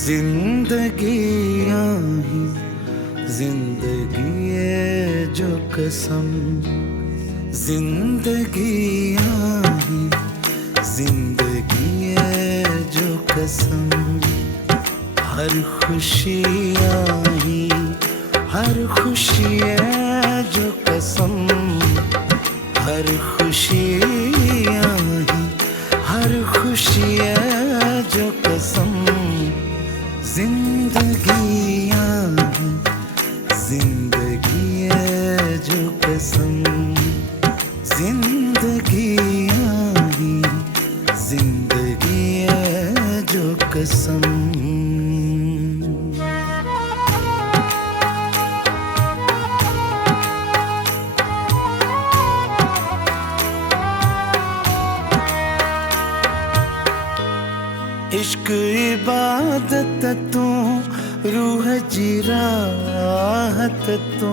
जिंदगियाँ ही जिंदगी है जो कसम, जिंदगियाँ ही जिंदगी है जो कसम। हर खुशियाँ ही हर खुशी है जो कसम, हर खुशियाँ ही हर खुशी है जो कसम। जिंदगियाँ ही जिंदगी है जो कसम, जिंदगियाँ ही जिंदगी है जो कसम। इश्क इबादत तू रूह जी राहत तू,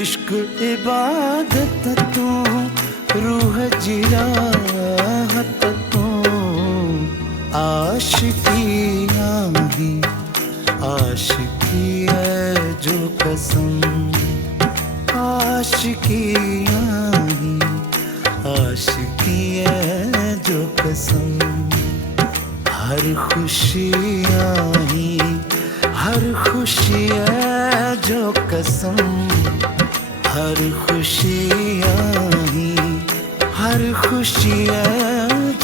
इश्क इबादत तू रूह जी राहत तू। आशिकियाँ ही आशिकी है जो कसम, आशिकियाँ ही आशिकी है जो कसम। हर खुशियाँ ही हर खुशी है जो कसम, हर खुशियाँ ही हर खुशी है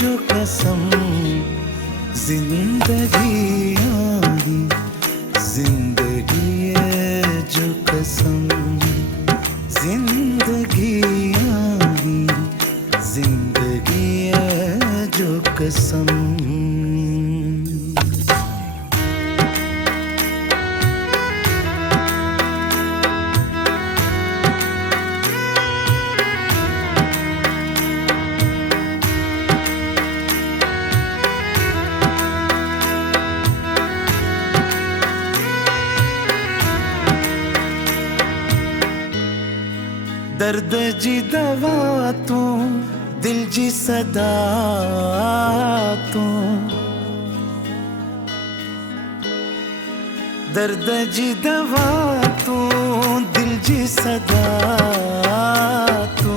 जो कसम। जिंदगियाँ ही जिंदगी है जो कसम, जिंदगियाँ ही जिंदगी है जो कसम। दर्द जी दवा तू, दिल जी सदा तू, दर्द जी दवा तू, दिल जी सदा तू।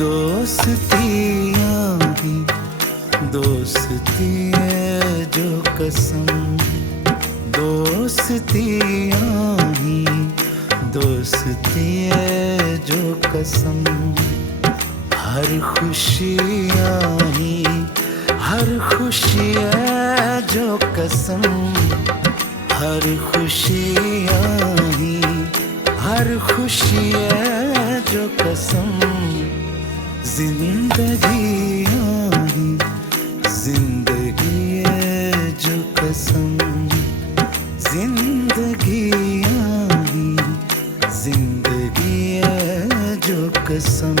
दोस्तियाँ ही दोस्ती है जो कसम, दोस्तियाँ ही दोस्ती है जो कसम। हर खुशियाँ ही हर खुशी है जो कसम, हर खुशियाँ ही हर खुशी है जो कसम। जिंदगियाँ ही जिंदगी है जो कसम, जिंदगियाँ ही जिंदगी है जो कसम।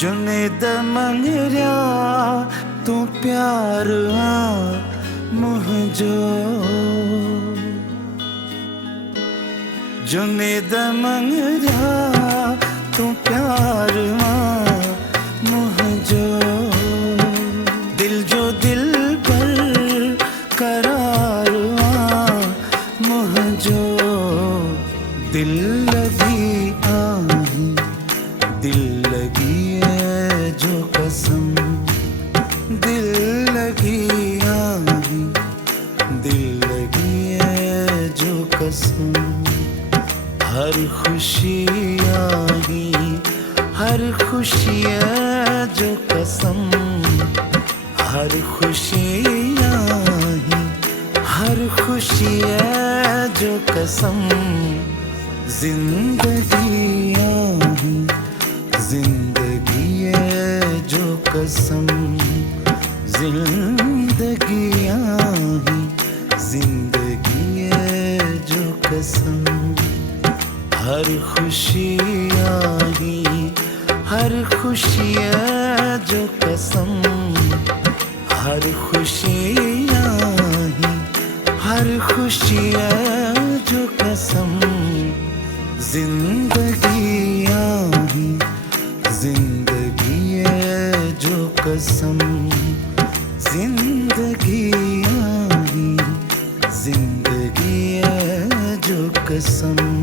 जुनेद मंगरिया तू प्यार मुझो, जुनेद मंगरिया तू प्यार मुझो। दिल जो दिल पर करार मुझो। दिल लगी आही दिल लगी है जो कसम, दिल लगी आही दिल लगी है जो कसम। हर खुशियाँ ही हर खुशी है जो कसम, हर खुशियाँ ही हर खुशी है जो कसम। जिंदगियाँ ही जिंदगी है जो कसम, जिंदगियाँ ही जिंदगी है जो कसम। हर खुशियाँ ही हर खुशी है जो कसम, हर खुशियाँ हर खुशी है जो कसम, जिंदगियां ही जिंदगी है जो कसम, जिंदगियां ही जिंदगी है जो कसम।